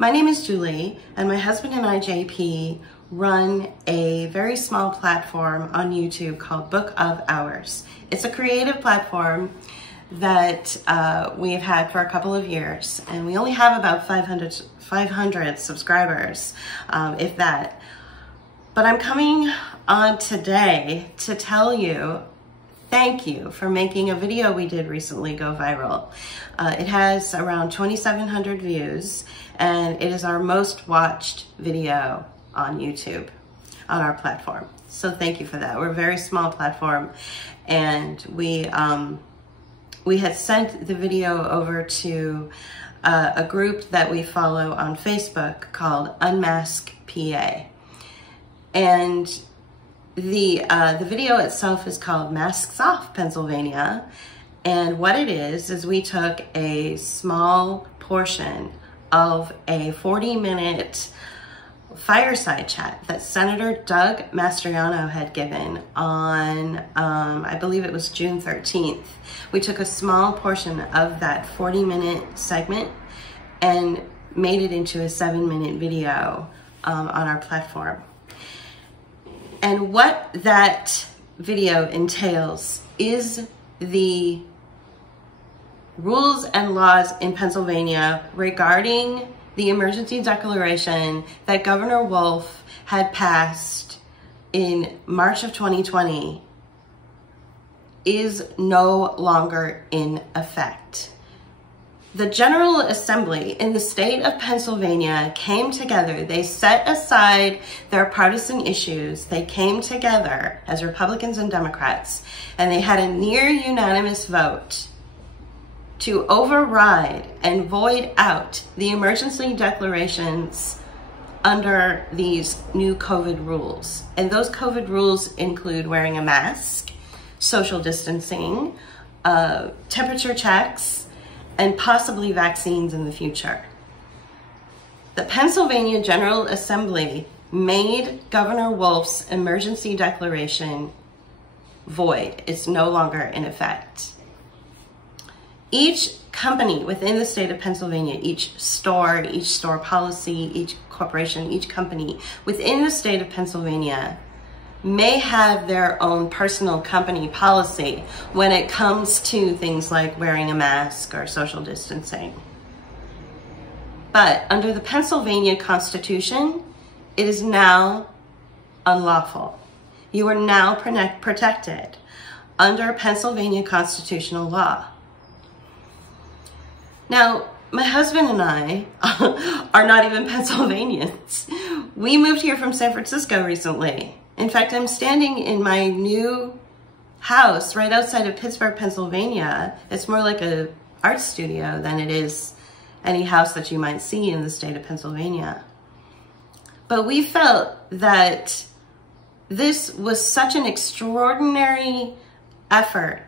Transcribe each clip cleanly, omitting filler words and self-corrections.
My name is Julie, and my husband and I, JP, run a very small platform on YouTube called Book of Hours. It's a creative platform that we have had for a couple of years, and we only have about 500 subscribers, if that. But I'm coming on today to tell you thank you for making a video we did recently go viral. It has around 2,700 views, and it is our most watched video on YouTube, on our platform. So thank you for that. We're a very small platform, and we had sent the video over to a group that we follow on Facebook called Unmask PA. And the video itself is called Masks Off Pennsylvania. And what it is we took a small portion of a 40-minute fireside chat that Senator Doug Mastriano had given on, I believe it was June 13th. We took a small portion of that 40-minute segment and made it into a 7-minute video on our platform. And what that video entails is the rules and laws in Pennsylvania regarding the emergency declaration that Governor Wolf had passed in March of 2020 is no longer in effect. The General Assembly in the state of Pennsylvania came together. They set aside their partisan issues. They came together as Republicans and Democrats, and they had a near unanimous vote to override and void out the emergency declarations under these new COVID rules. And those COVID rules include wearing a mask, social distancing, temperature checks, and possibly vaccines in the future. The Pennsylvania General Assembly made Governor Wolf's emergency declaration void. It's no longer in effect. Each company within the state of Pennsylvania, each store policy, each corporation, each company within the state of Pennsylvania may have their own personal company policy when it comes to things like wearing a mask or social distancing. But under the Pennsylvania Constitution, it is now unlawful. You are now protected under Pennsylvania constitutional law. Now, my husband and I are not even Pennsylvanians. We moved here from San Francisco recently. In fact, I'm standing in my new house right outside of Pittsburgh, Pennsylvania. It's more like an art studio than it is any house that you might see in the state of Pennsylvania. But we felt that this was such an extraordinary effort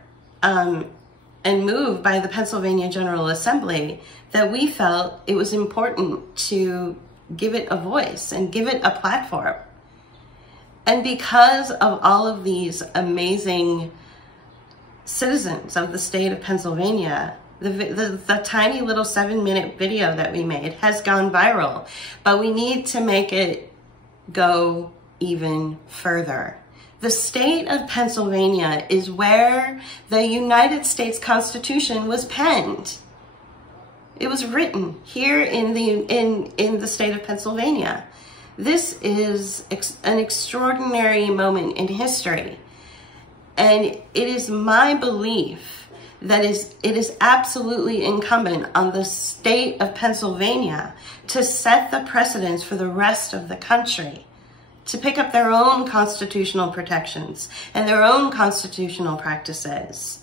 and move by the Pennsylvania General Assembly that we felt it was important to give it a voice and give it a platform. And because of all of these amazing citizens of the state of Pennsylvania, the tiny little 7-minute video that we made has gone viral, but we need to make it go even further. The state of Pennsylvania is where the United States Constitution was penned. It was written here in the state of Pennsylvania. This is an extraordinary moment in history, and it is my belief that it is absolutely incumbent on the state of Pennsylvania to set the precedence for the rest of the country, to pick up their own constitutional protections and their own constitutional practices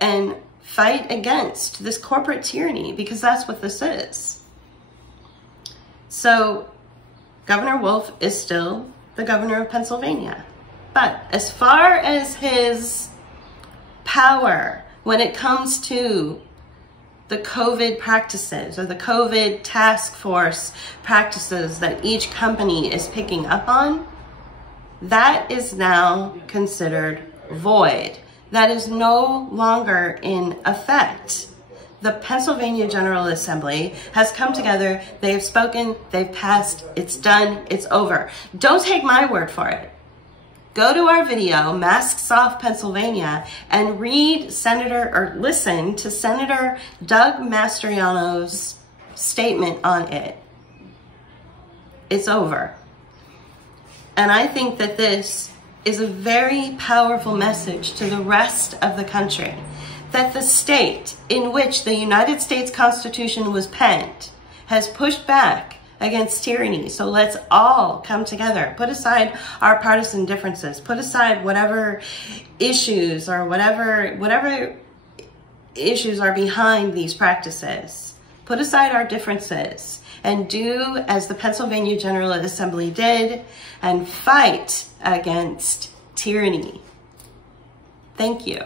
and fight against this corporate tyranny, because that's what this is. So Governor Wolf is still the governor of Pennsylvania. But as far as his power when it comes to the COVID practices or the COVID task force practices that each company is picking up on, that is now considered void. That is no longer in effect. The Pennsylvania General Assembly has come together, they have spoken, they've passed, it's done, it's over. Don't take my word for it. Go to our video, Masks Off Pennsylvania, and listen to Senator Doug Mastriano's statement on it. It's over. And I think that this is a very powerful message to the rest of the country, that the state in which the United States Constitution was penned has pushed back against tyranny. So let's all come together, put aside our partisan differences, put aside whatever issues or whatever issues are behind these practices. Put aside our differences and do as the Pennsylvania General Assembly did and fight against tyranny. Thank you.